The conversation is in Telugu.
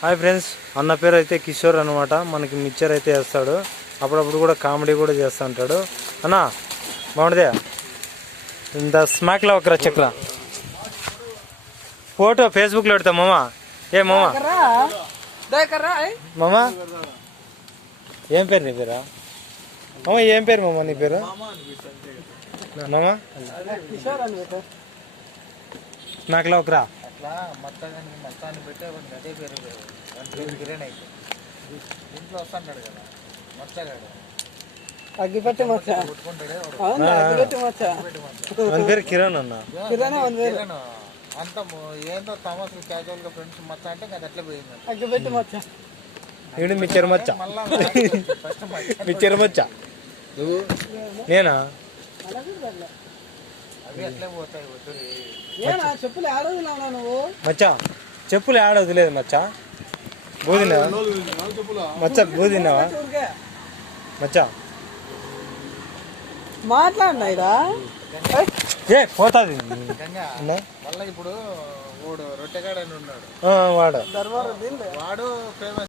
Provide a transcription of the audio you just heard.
హాయ్ ఫ్రెండ్స్, అన్న పేరు అయితే కిషోర్ అనమాట. మనకి మిక్చర్ అయితే వేస్తాడు, అప్పుడప్పుడు కూడా కామెడీ కూడా చేస్తూ ఉంటాడు. అన్నా బాగుండదే ఇంత స్మాక్లో ఒకరా చక్ర ఫోటో ఫేస్బుక్లో పెడతా మామా. ఏ మామా మామా ఏం పేరు నీ పేరా మామ? ఏం పేరు మామ నీ పేరు మామా? స్మాక్లో ఒకరా మొత్తాన్ని పెట్టే అదే పేరు కిరణ్ అయితే ఇంట్లో వస్తాడు కదా మచ్చగాడు అగ్గిపెట్టి మచ్చ పేరు కిరణ్ అన్న. కిరణ్ అంత ఏందో తమాసు క్యాజువల్ గా ఫ్రెండ్స్ మచ్చ అంటే అది అట్లా పోయింది. అగ్గిపెట్టి మచ్చ వీడు మిక్చర్ మచ్చ, మిక్చర్ మచ్చ. నేనా అవి అట్లే పోతాయి. చెప్పులు ఆడవునా నువ్వు? మచ్చా చెప్పులు ఆడ వదిలేదు మచ్చా. బూదినావా మచ్చా? బూదినావా మచ్చా? మాట్లాడినాయిరా ఏ పోతాది మళ్ళీ ఇప్పుడు వాడు రొట్టెగాడు అని ఉన్నాడు, వాడు దర్బారు వాడు ఫేమస్.